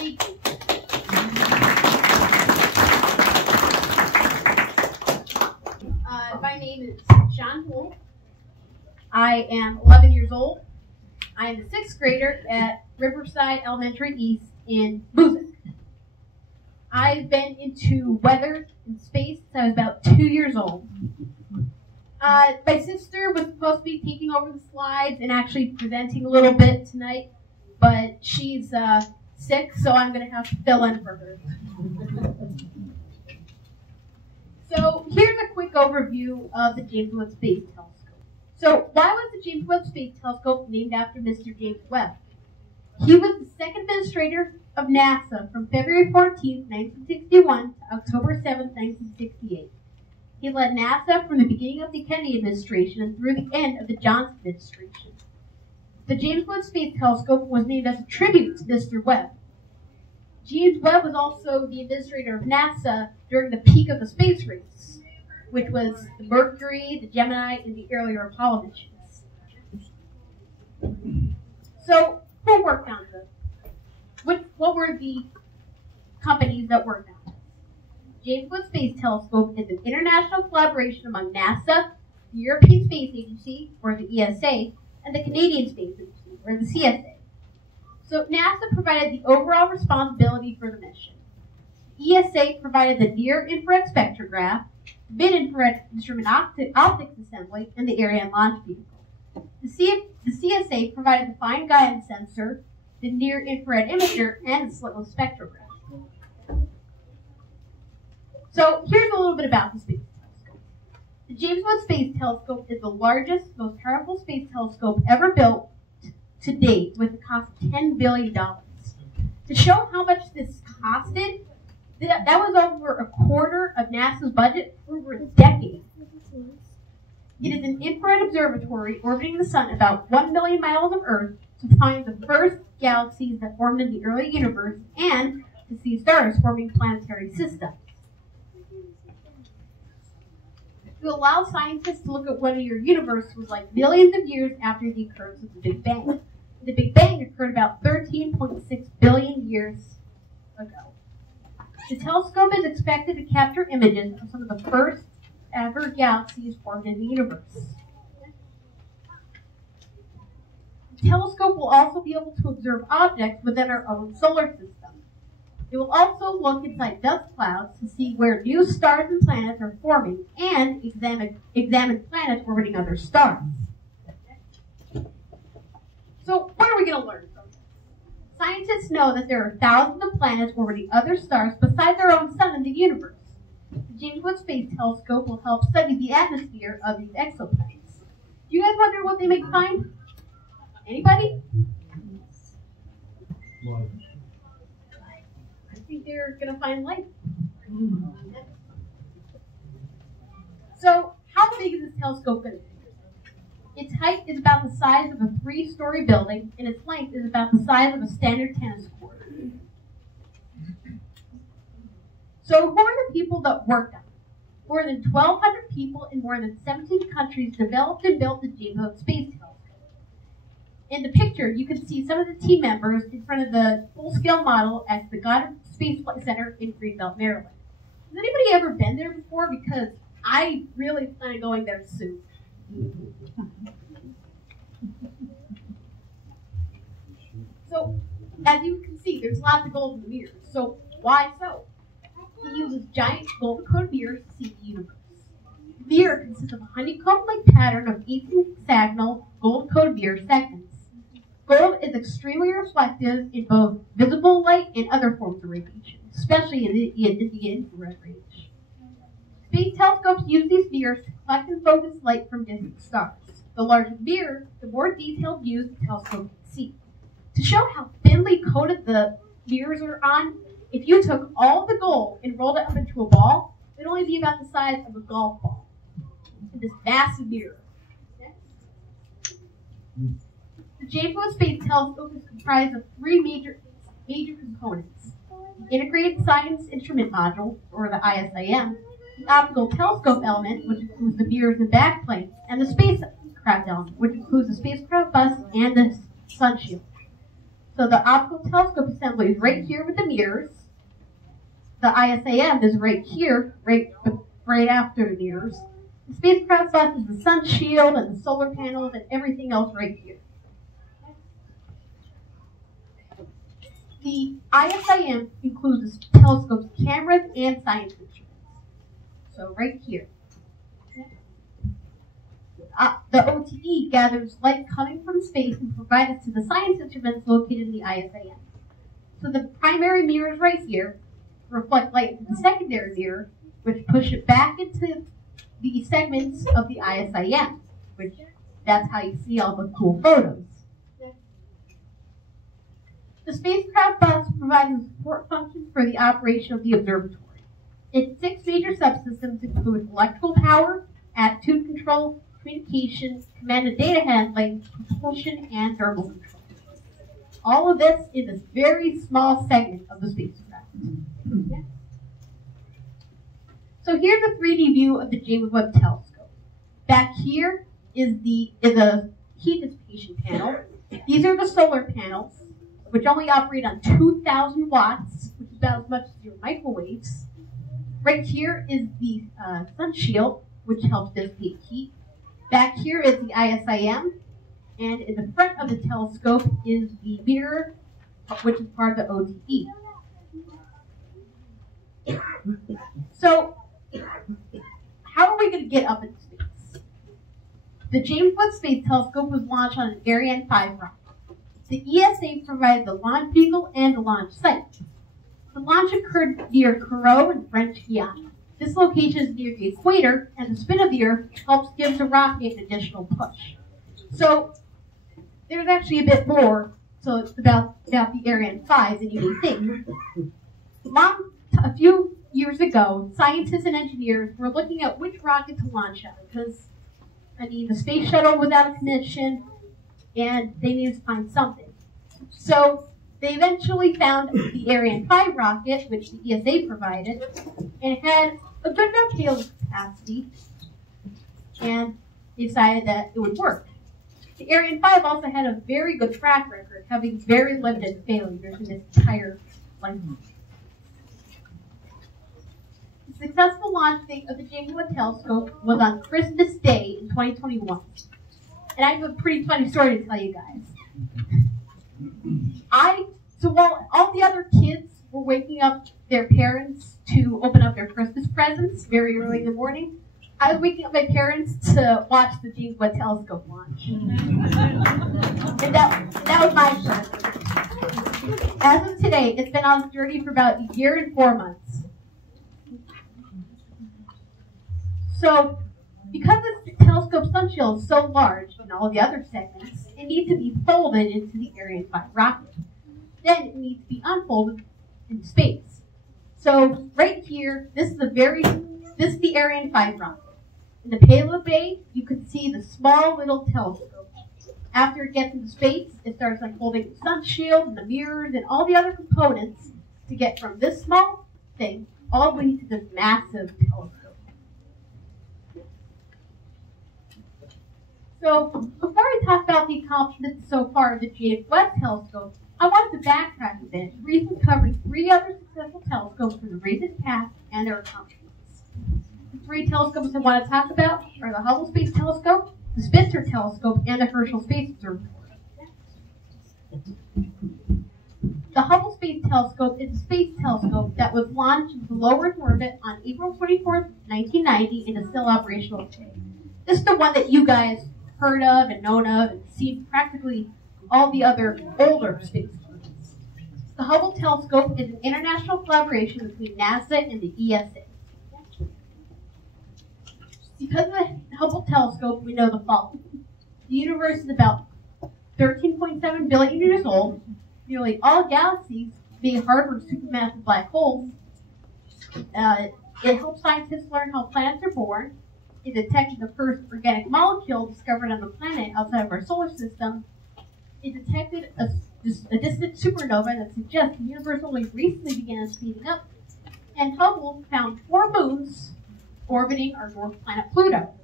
Thank you. My name is Shawn Wolfe. I am 11 years old. I am a 6th grader at Riverside Elementary East in Boozek. I've been into weather and space since I was about 2 years old. My sister was supposed to be taking over the slides and actually presenting a little bit tonight, but she's sick, so I'm going to have to fill in for her. So here's a quick overview of the James Webb Space Telescope. So why was the James Webb Space Telescope named after Mr. James Webb? He was the second administrator of NASA from February 14, 1961 to October 7, 1968. He led NASA from the beginning of the Kennedy administration and through the end of the Johnson administration. The James Webb Space Telescope was named as a tribute to Mr. Webb. James Webb was also the administrator of NASA during the peak of the space race, which was the Mercury, the Gemini, and the earlier Apollo missions. So, who worked on this? What were the companies that worked on this? James Webb Space Telescope is an international collaboration among NASA, the European Space Agency, or the ESA, and the Canadian Space Agency, or the CSA. So NASA provided the overall responsibility for the mission. The ESA provided the near-infrared spectrograph, mid-infrared instrument optics assembly, and the area and launch vehicle. The CSA provided the fine guidance sensor, the near-infrared imager, and the slitless spectrograph. So here's a little bit about the Space Telescope. The James Webb Space Telescope is the largest, most powerful space telescope ever built to date, with a cost of $10 billion. To show how much this costed, that was over a quarter of NASA's budget for over a decade. It is an infrared observatory orbiting the sun about 1 million miles of Earth to find the first galaxies that formed in the early universe and to see stars forming planetary systems. To allow scientists to look at what your universe was like millions of years after the occurrence of the Big Bang. The Big Bang occurred about 13.6 billion years ago. The telescope is expected to capture images of some of the first ever galaxies formed in the universe. The telescope will also be able to observe objects within our own solar system. It will also look inside dust clouds to see where new stars and planets are forming and examine planets orbiting other stars. So what are we going to learn from this? Scientists know that there are thousands of planets orbiting other stars besides our own sun in the universe. The James Webb Space Telescope will help study the atmosphere of these exoplanets. Do you guys wonder what they may find? Anybody? I think they're going to find life. So, how big is this telescope going to be? Its height is about the size of a 3-story building, and its length is about the size of a standard tennis court. So, who are the people that worked on it? More than 1,200 people in more than 17 countries developed and built the James Webb Space Telescope. In the picture, you can see some of the team members in front of the full-scale model at the Goddard Space Flight Center in Greenbelt, Maryland. Has anybody ever been there before? Because I really plan on going there soon. So, as you can see, there's lots of golden mirrors. So, why so? He uses giant gold-coated mirrors to see the universe. The mirror consists of a honeycomb-like pattern of 18 hexagonal gold-coated mirror segments. Gold is extremely reflective in both visible light and other forms of radiation, especially in the infrared range. Space telescopes use these mirrors to collect and focus light from distant stars. The larger the mirror, the more detailed views the telescope can see. To show how thinly coated the mirrors are on, if you took all the gold and rolled it up into a ball, it would only be about the size of a golf ball in this massive mirror. The James Webb Space Telescope is comprised of 3 major components: the Integrated Science Instrument Module, or the ISIM, the Optical Telescope Element, which includes the mirrors and backplanes, and the Spacecraft Element, which includes the spacecraft bus and the sun shield. So the optical telescope assembly is right here with the mirrors. The ISAM is right here, right after the mirrors. The spacecraft bus is the sun shield and the solar panels and everything else right here. The ISIM includes the telescope's cameras and science instruments. So right here. The OTE gathers light coming from space and provides it to the science instruments located in the ISIM. So the primary mirrors right here reflect light into the secondary mirror, which push it back into the segments of the ISIM, which that's how you see all the cool photos. The spacecraft bus provides support functions for the operation of the observatory. Its 6 major subsystems include electrical power, attitude control, communication, command and data handling, propulsion, and thermal control. All of this in this very small segment of the spacecraft. So here's a 3D view of the James Webb Telescope. Back here is a heat dissipation panel. These are the solar panels, which only operate on 2,000 watts, which is about as much as your microwaves. Right here is the sun shield, which helps dissipate heat. Back here is the ISIM, and in the front of the telescope is the mirror, which is part of the OTE. So, how are we going to get up into space? The James Webb Space Telescope was launched on an Ariane 5 rocket. The ESA provided the launch vehicle and the launch site. The launch occurred near Kourou in French Guiana. This location is near the equator, and the spin of the Earth helps give the rocket an additional push. So there's actually a bit more about the Ariane 5 than you may think. A few years ago, scientists and engineers were looking at which rocket to launch on because, the space shuttle was out of commission, and they needed to find something. So they eventually found the Ariane 5 rocket, which the ESA provided, and it had a good enough payload capacity, and they decided that it would work. The Ariane 5 also had a very good track record, having very limited failures in its entire lifetime. The successful launch date of the James Webb Telescope was on Christmas Day in 2021. And I have a pretty funny story to tell you guys. So while all the other kids were waking up their parents to open up their Christmas presents very early in the morning, I was waking up my parents to watch the James Webb Telescope launch. And that was my present. As of today, it's been on its journey for about a year and 4 months. So, because the telescope's sun shield is so large in all the other segments, it needs to be folded into the Ariane 5 rocket. Then it needs to be unfolded in space. So right here, this is the Ariane 5 rocket. In the payload bay, you can see the small little telescope. After it gets into space, it starts unfolding the sun shield and the mirrors and all the other components to get from this small thing all the way to this massive telescope. So, before I talk about the accomplishments so far of the James Webb Telescope, I wanted to backtrack a bit and briefly cover 3 other successful telescopes from the recent past and their accomplishments. The 3 telescopes I want to talk about are the Hubble Space Telescope, the Spitzer Telescope, and the Herschel Space Observatory. The Hubble Space Telescope is a space telescope that was launched into low Earth orbit on April 24, 1990, and is still operational today. This is the one that you guys heard of and known of and seen practically all the other older space missions. The Hubble Telescope is an international collaboration between NASA and the ESA. Because of the Hubble Telescope, we know the following. The universe is about 13.7 billion years old. Nearly all galaxies, being hard supermassive black holes. It helps scientists learn how planets are born. It detected the first organic molecule discovered on a planet outside of our solar system. It detected a distant supernova that suggests the universe only recently began speeding up. And Hubble found 4 moons orbiting our dwarf planet Pluto.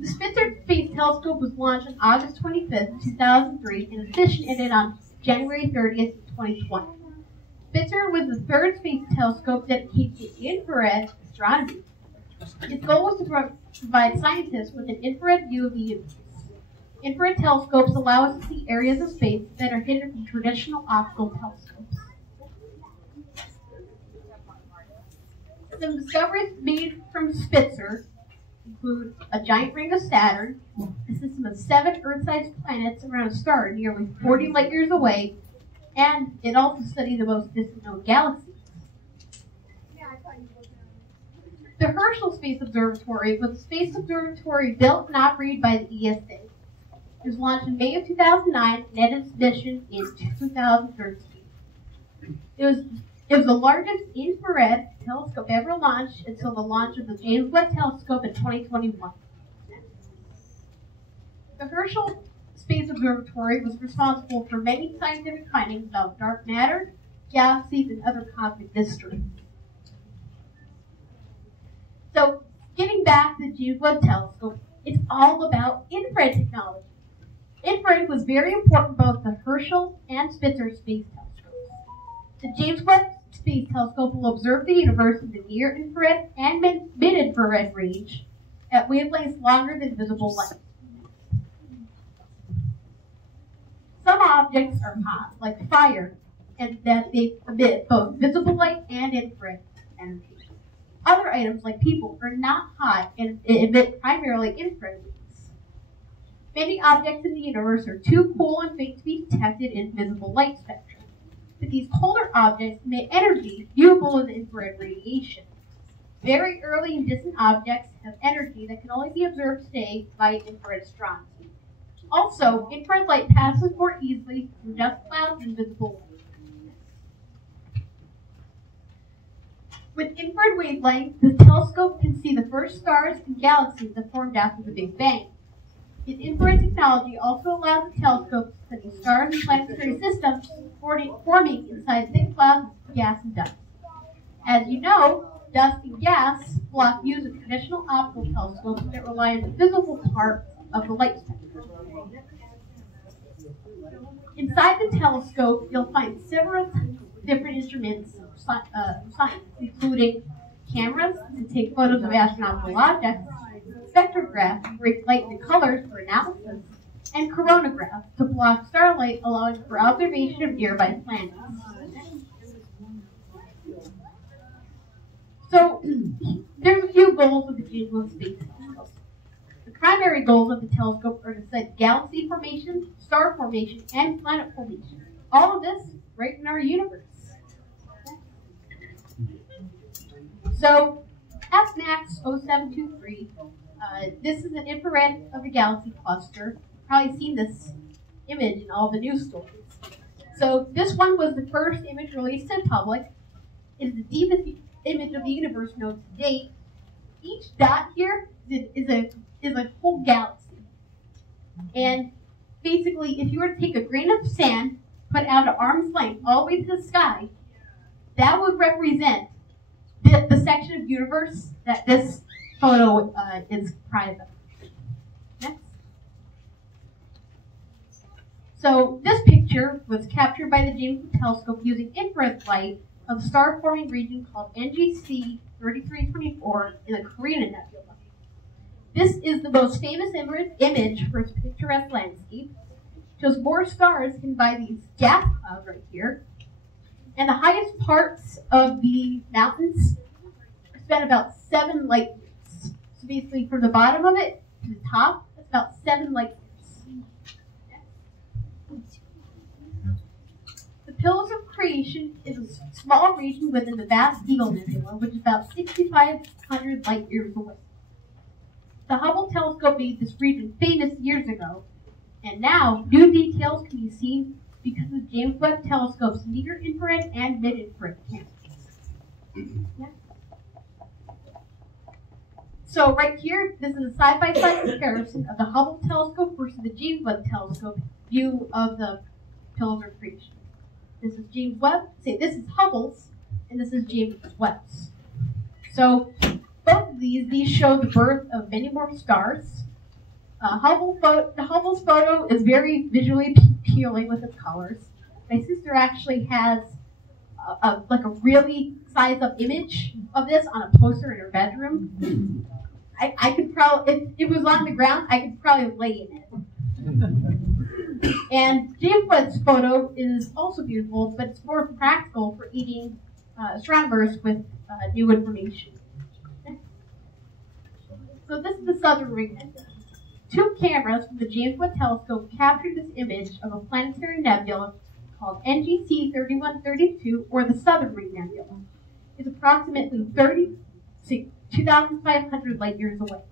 The Spitzer Space Telescope was launched on August 25th, 2003, and its mission ended on January 30th, 2020. Spitzer was the third space telescope dedicated to infrared astronomy. Its goal was to provide scientists with an infrared view of the universe. Infrared telescopes allow us to see areas of space that are hidden from traditional optical telescopes. Some discoveries made from Spitzer include a giant ring of Saturn, a system of 7 Earth-sized planets around a star nearly 40 light years away, and it also studied the most distant known galaxies. The Herschel Space Observatory was a space observatory built and operated by the ESA. It was launched in May of 2009 and ended its mission in 2013. It was the largest infrared telescope ever launched until the launch of the James Webb Telescope in 2021. The Herschel Space Observatory was responsible for many scientific findings about dark matter, galaxies, and other cosmic mysteries. So, getting back to the James Webb Telescope, it's all about infrared technology. Infrared was very important both the Herschel and Spitzer space telescopes. The James Webb Space Telescope will observe the universe in the near-infrared and mid-infrared range at wavelengths longer than visible light. Some objects are hot, like fire, and that they emit both visible light and infrared energy. Other items, like people, are not hot and emit primarily infrared rays. Many objects in the universe are too cool and faint to be detected in visible light spectrum. But these colder objects emit energy viewable in infrared radiation. Very early and distant objects have energy that can only be observed today by infrared astronomy. Also, infrared light passes more easily through dust clouds and visible light. With infrared wavelength, the telescope can see the first stars and galaxies that formed after the Big Bang. Its infrared technology also allows the telescope to study stars and planetary systems forming inside thick clouds of gas and dust. As you know, dust and gas block views of traditional optical telescopes that rely on the visible part of the light spectrum. Inside the telescope, you'll find several different instruments of science, including cameras to take photos of astronomical objects, spectrographs to break light into colors for analysis, and coronagraphs to block starlight, allowing for observation of nearby planets. So, there's a few goals of the James Webb Space Telescope. The primary goals of the telescope are to study galaxy formation, star formation, and planet formation. All of this right in our universe. So, FMAX 0723, this is an infrared of the galaxy cluster. You've probably seen this image in all the news stories. So, this one was the first image released in public. It's the deepest image of the universe known to date. Each dot here is a whole galaxy. And basically, if you were to take a grain of sand, put it out at arm's length all the way to the sky, that would represent the section of universe that this photo is comprised of. Next. So this picture was captured by the James Webb Telescope using infrared light of the star-forming region called NGC 3324 in the Carina Nebula. This is the most famous image for its picturesque landscape. It shows more stars hidden by these gas clouds right here. And the highest parts of the mountains spend about 7 light years. So basically from the bottom of it to the top, it's about 7 light years. The Pillars of Creation is a small region within the vast Eagle Nebula, which is about 6,500 light years away. The Hubble telescope made this region famous years ago, and now new details can be seen because of James Webb Telescope's near-infrared and mid-infrared cameras. Yeah. So right here, this is a side-by-side comparison of the Hubble telescope versus the James Webb Telescope view of the Pillars of Creation. This is James Webb. This is Hubble's, and this is James Webb's. So both of these show the birth of many more stars. Hubble's photo is very visually appealing with its colors. My sister actually has like a really sized up image of this on a poster in her bedroom. I could probably, if it was on the ground, I could probably lay in it. And James Webb's photo is also beautiful, but it's more practical for aiding astronomers with new information. So this is the Southern Ring Nebula. Two cameras from the James Webb Telescope captured this image of a planetary nebula called NGC 3132, or the Southern Ring Nebula. It's approximately 2,500 light years away.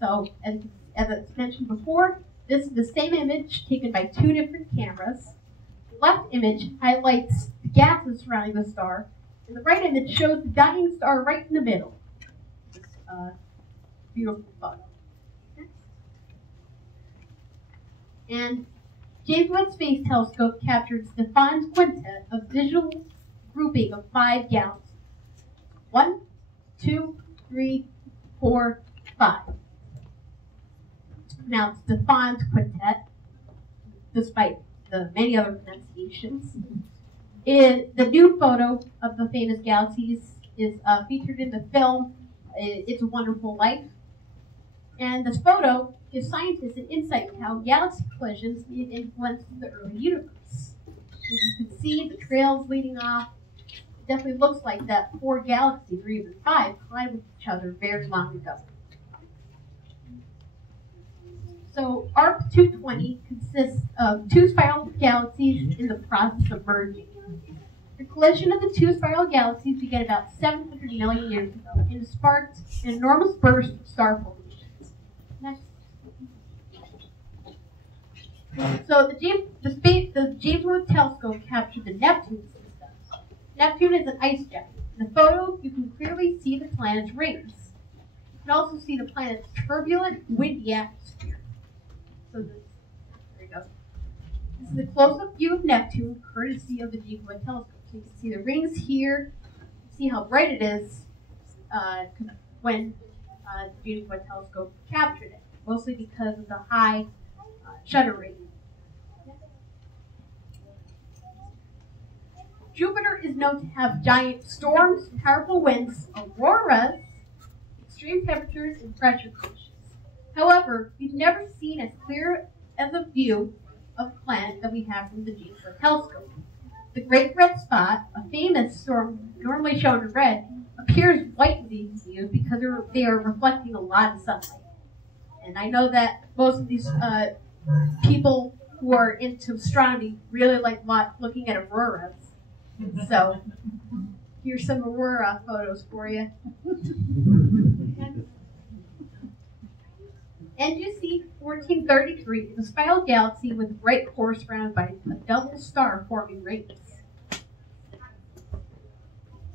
So, as it's mentioned before, this is the same image taken by two different cameras. The left image highlights the gases surrounding the star, and the right image shows the dying star right in the middle. Beautiful photo. And James Webb Space Telescope captured Stephan's quintet, a visual grouping of 5 galaxies. 1, 2, 3, 4, 5. Now, Stephan's quintet, despite the many other pronunciations, the new photo of the famous galaxies is featured in the film It's a Wonderful Life. And this photo gives scientists an insight into how galaxy collisions may have influenced the early universe. As you can see, the trails leading off, it definitely looks like that 4 galaxies, or even 5, collided with each other very long ago. So ARC 220 consists of 2 spiral galaxies in the process of merging. The collision of the 2 spiral galaxies began about 700 million years ago and sparked an enormous burst of star formations. Next. So the James Webb Telescope captured the Neptune system. Neptune is an ice giant. In the photo, you can clearly see the planet's rings. You can also see the planet's turbulent, windy atmosphere. So there you go. This is a close-up view of Neptune, courtesy of the James Webb Telescope. So you can see the rings here. See how bright it is when the James Webb Telescope captured it, mostly because of the high shutter rate. Jupiter is known to have giant storms, powerful winds, auroras, extreme temperatures, and pressure conditions. However, we've never seen as clear as a view of the planet that we have from the James Webb Telescope. The Great Red Spot, a famous storm normally shown in red, appears white in these views because they are reflecting a lot of sunlight. And I know that most of these people who are into astronomy really like looking at auroras. So here's some aurora photos for you. NGC 1433 is a spiral galaxy with a bright core surrounded by a double star forming rings.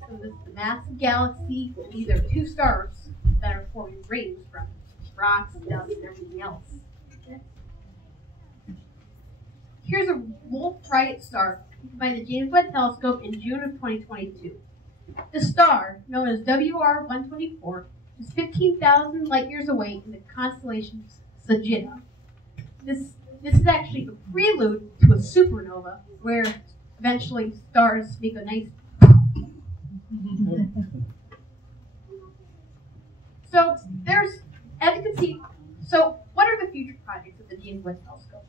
So this is a massive galaxy with either 2 stars that are forming rings from rocks and dust and everything else. Here's a Wolf-Rayet star by the James Webb Telescope in June of 2022. The star, known as WR124, is 15,000 light years away in the constellation Sagitta. This is actually a prelude to a supernova, where eventually stars make a nice. So as you can see, so what are the future projects of the James Webb Telescope?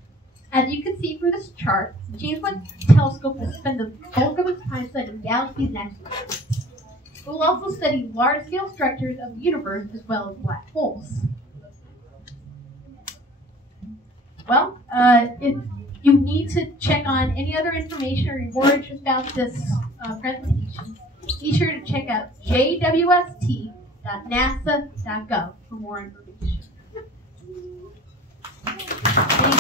As you can see from this chart, the James Webb Telescope will spend the bulk of its time studying galaxies and exoplanets. It will also study large-scale structures of the universe as well as black holes. Well, if you need to check on any other information or you're more interested about this presentation, be sure to check out jwst.nasa.gov for more information. Thank you.